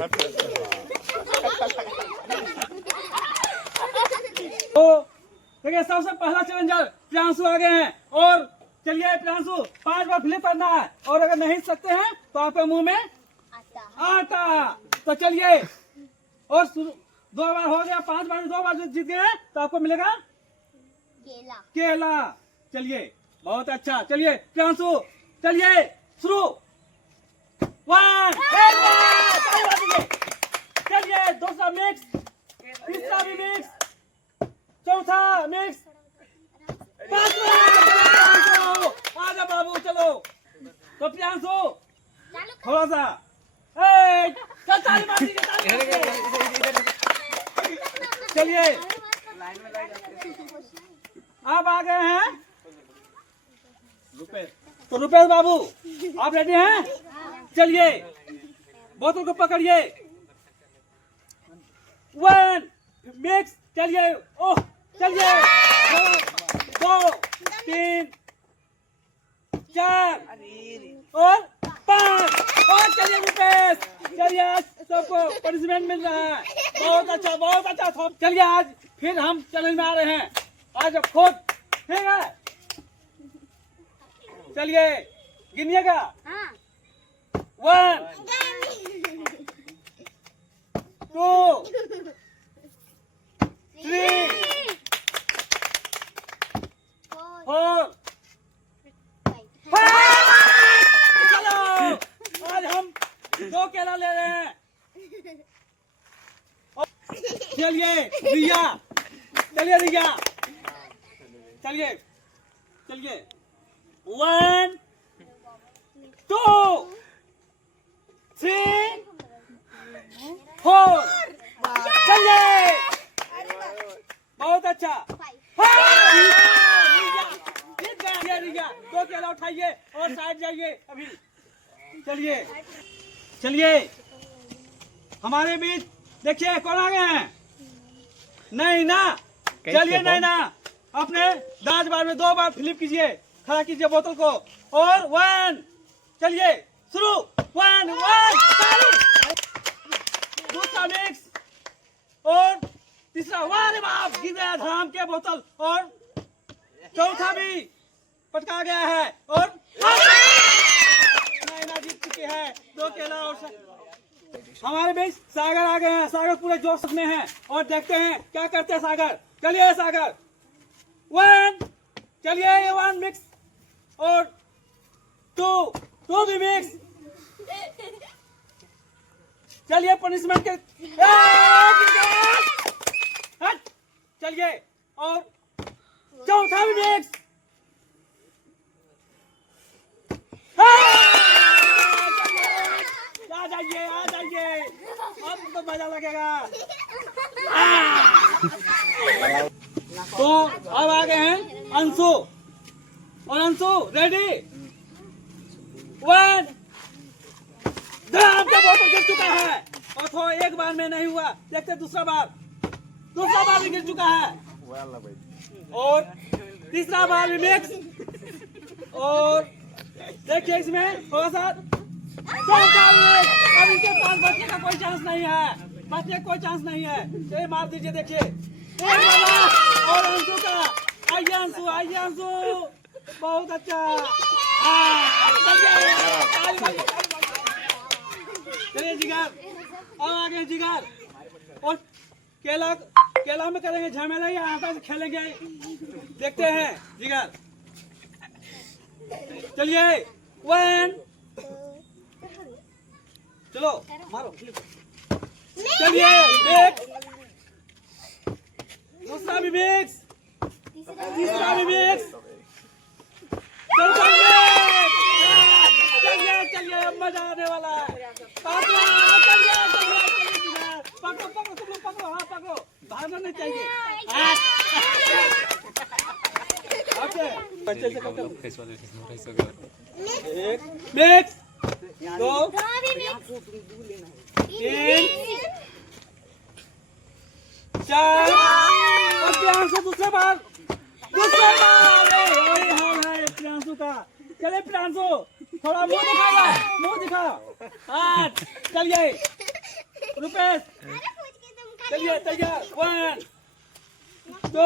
तो देखिए सबसे पहला चैलेंजर प्रियांशु आ गए हैं और चलिए प्रियांशु 5 बार फ्लिप करना है और अगर नहीं सकते हैं तो आपके मुंह में आटा। तो चलिए और 2 बार हो गया, 5 बार 2 बार जीत गए तो आपको मिलेगा केला। चलिए बहुत अच्छा, चलिए प्रियांशु चलिए शुरू। 1 चलिए, दूसरा मिक्स, तीसरा भी मिक्स, चौथा मिक्स, पांचवा। आजा बाबू चलो। तो प्रियांशु थोड़ा सा ताली मार दीजिए। चलिए आप आ गए हैं रुपेश। तो रुपेश बाबू आप रेडी हैं? चलिए बोतल को पकड़िए। 1 मिक्स, चलिए ओह चलिए 2 3 4 और 5 और चलिए रुपेश, चलिए आज सबको पनिशमेंट मिल रहा है। बहुत अच्छा बहुत अच्छा। चलिए आज फिर हम चैलेंज में आ रहे हैं, आज अब खुद ठीक है। चलिए गिनिएगा। 1 2 3 4 चलो आज हम 2 केला ले रहे हैं। चलिए रिया, चलिए रिया, चलिए चलिए 1 2 3 4 चलिए बहुत अच्छा। रिया 2 केला उठाइए और साइड जाइए अभी। चलिए चलिए हमारे बीच देखिए कौन आ गए हैं। नहीं ना, चलिए नहीं ना, अपने 10 बार में 2 बार फ्लिप कीजिए, खड़ा कीजिए बोतल को और 1 चलिए शुरू। 1 दूसरा मिक्स और तीसरा, वाह बाप गिर गया धड़ाम के बोतल और चौथा भी पटका गया है और नैना जीत चुके हैं 2 केला। और हमारे बीच सागर आ गए हैं। सागर पूरे जोश में हैं और देखते हैं क्या करते हैं सागर। चलिए सागर 1 चलिए 1 मिक्स और 2 भी मिक्स। चलिए पनिशमेंट के चलिए और चौथा भी मिक्स। आ जाइए अब तो मजा लगेगा। तो अब आ गए हैं अंशु और अंशु रेडी। 1 बोतल गिर चुका है और थोड़ा एक बार में नहीं हुआ, देखते दूसरा बार भी गिर चुका है और तीसरा बार भी मिक्स और देखिए इसमें थोड़ा सा अब इनके पास बचने का कोई चांस नहीं है, बचने का कोई चांस नहीं है। ये मार दीजिए देखिए और अंशु का। आइए अंशु बहुत अच्छा। चलिए जिगर और आगे जिगर और केला में करेंगे झमेला या आटा से खेलेंगे, देखते हैं जिगर। चलिए 1 चलो मारो। चलिए मिक्स, दूसरा भी मिक्स, तीसरा भी मिक्स, चौथा मिक्स। चलिए अब मजा आने वाला है। पकड़ो हाँ पकड़ो, भागना नहीं चाहिए। एक मिक्स 2 3 4 और प्रियांशु दूसरे बार वही हाल है प्रियांशु का। चलिए प्रियांशु थोड़ा मुंह दिखाओ। 8 चलिए रुपेश चलिए तैयार 1 2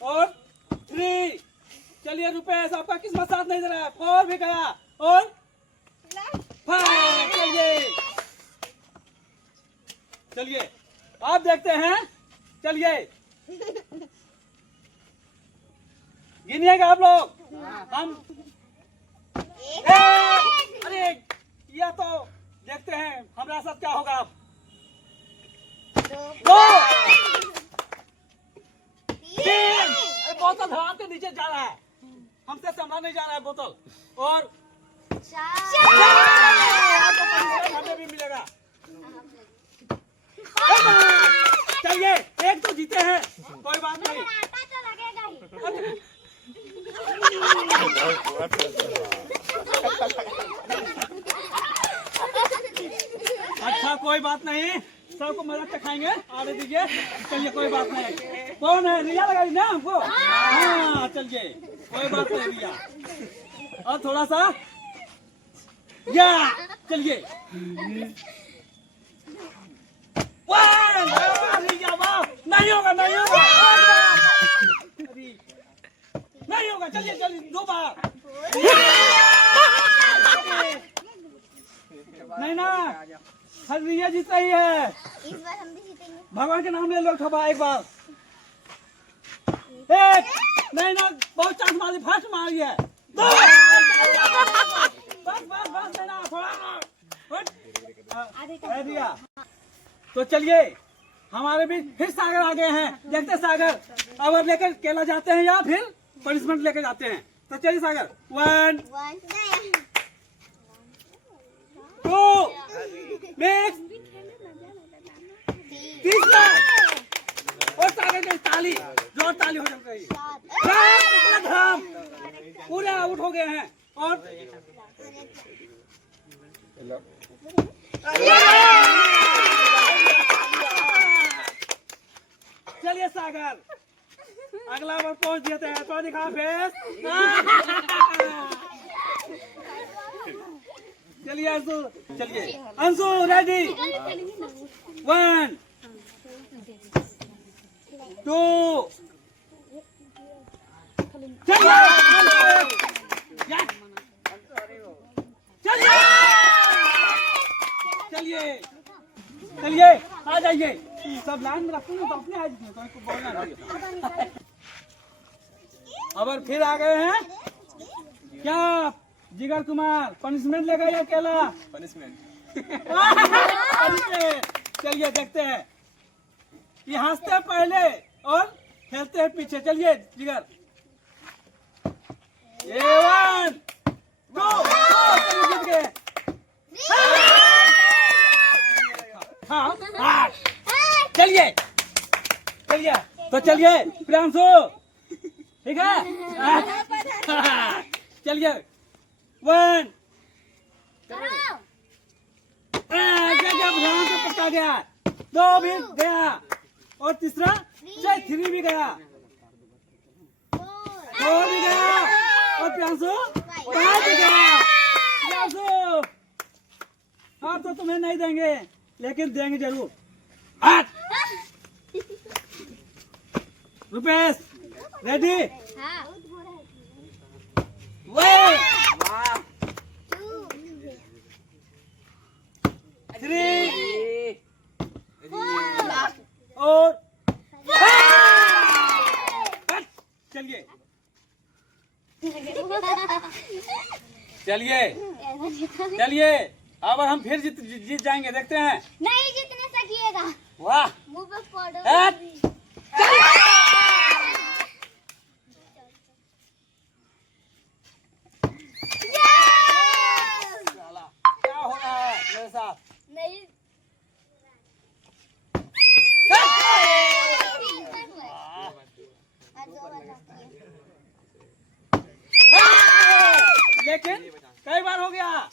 और 3 चलिए रुपेश आपका किस्मत साथ नहीं दे रहा है 4 भी गया और 5 चलिए आप देखते हैं चलिए गिनिएगा आप लोग हम अरे या तो देखते हैं हमारे साथ क्या होगा अब 2 3 बोतल धराम के नीचे जा रहा है हमसे संभाल नहीं जा रहा है बोतल और 4 हमें भी मिलेगा चलिए एक तो जीते हैं कोई बात नहीं अच्छा कोई बात नहीं सबको मदद चखाएंगे आने दीजिए चलिए कोई बात नहीं कौन है रिया लगाई ना हमको हाँ चलिए कोई बात नहीं रिया और थोड़ा सा या चलिए नहीं होगा नहीं होगा नहीं होगा चलिए चलिए 2 बार नहीं ना हर रिया जीता ही है इस बार हम भी जीतेंगे भगवान के नाम ले लो थोड़ा एक बार एक नहीं ना बहुत चांस मारी फर्स्ट मारी है 2 बस बस बस नहीं ना थोड़ा रिया तो चलिए हमारे भी फिर सागर आ गए हैं देखते सागर अब लेकर केला जाते हैं या फिर पनिशमेंट लेकर जाते हैं तो चलिए सागर 1 2 नेक्स्ट तीसरा और सागर की ताली जोर ताली हो जाती है पूरे आउट हो गए हैं और चलिए सागर अगला बार पहुंच देते हैं तो दिखा फेस चलिए अंशु चलिए अंशु रेडी 1 2 चलिए चलिए आ जाइए सब लाइन में रखते हैं तो अपने आ जाते हैं तो बोलना नहीं अब फिर आ गए हैं क्या जिगर कुमार पनिशमेंट लेगा या केला पनिशमेंट चलिए देखते हैं ये हंसते हैं पहले और खेलते हैं पीछे चलिए जिगर ये 1 2 जीत गए हाँ चलिए चलिए तो चलिए प्रियांशु ठीक है चलिए 1 भगवान को पक्का गया 2 भी गया और तीसरा 3 भी गया 4 भी गया और प्रियांशु 5 भी गया प्रियांशु आप तो तुम्हें नहीं देंगे लेकिन देंगे जरूर 8 रुपेश रेडी वे 3 और चलिए चलिए चलिए अब हम फिर जीत जाएंगे देखते हैं नहीं जीतने सकिएगा वाह मुंह पे फोड़ो क्या हो रहा है मेरे साथ नहीं लेकिन कई बार हो गया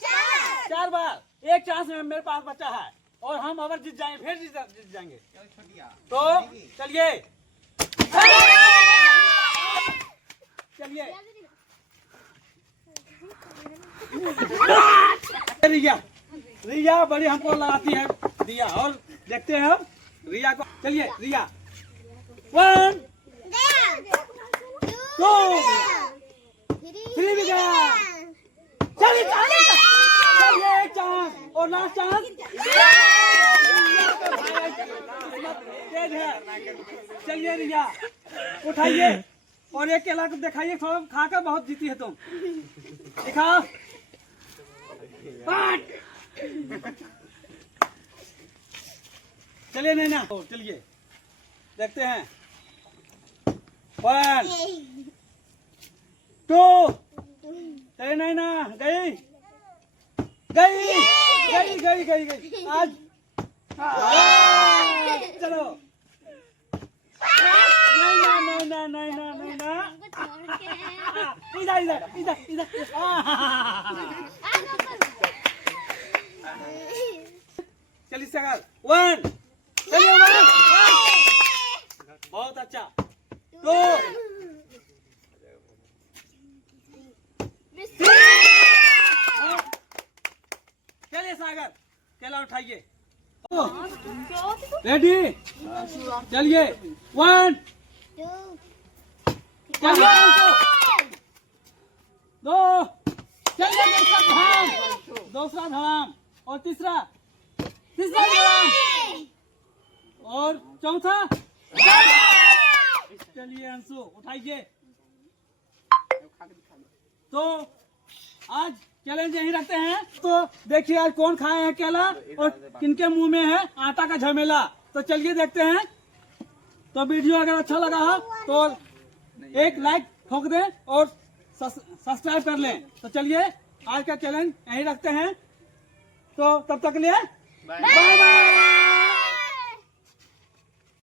4 बार एक चांस में मेरे पास बचा है और हम अगर जीत जाएंगे फिर जीत जाएंगे तो चलिए चलिए रिया बड़ी हमको लगाती है रिया। और देखते हैं हम रिया को। चलिए रिया 1 2 3 भी गया। चलिए चलिए एक चांस और लास्ट चांस। तेज है। चलिए रिया उठाइए और एक केला को दिखाइए। थोड़ा खाकर बहुत जीती है तुम। दिखाओ। चलिए नैना चलिए देखते हैं 1 2 चलिए नैना गई गई गई गई गई गई आज चलो नैना नैना नैना नैना इधर इधर इधर इधर चलिए सागर 1 चलिए 1 बहुत अच्छा 2 चलिए सागर केला उठाइए। रेडी चलिए 1 चलिए 2 चलिए दूसरा धड़ाम और तीसरा धड़ाम और चौथा। चलिए अंशु उठाइए। तो आज चैलेंज यही रखते हैं। तो देखिए आज कौन खाए हैं केला और किनके मुंह में है आटा का झमेला। तो चलिए देखते हैं। तो वीडियो अगर अच्छा लगा हो तो एक लाइक ठोक दें और सब्सक्राइब कर लें। तो चलिए आज का चैलेंज यही रखते हैं। तो तब तक के लिए बाय बाय।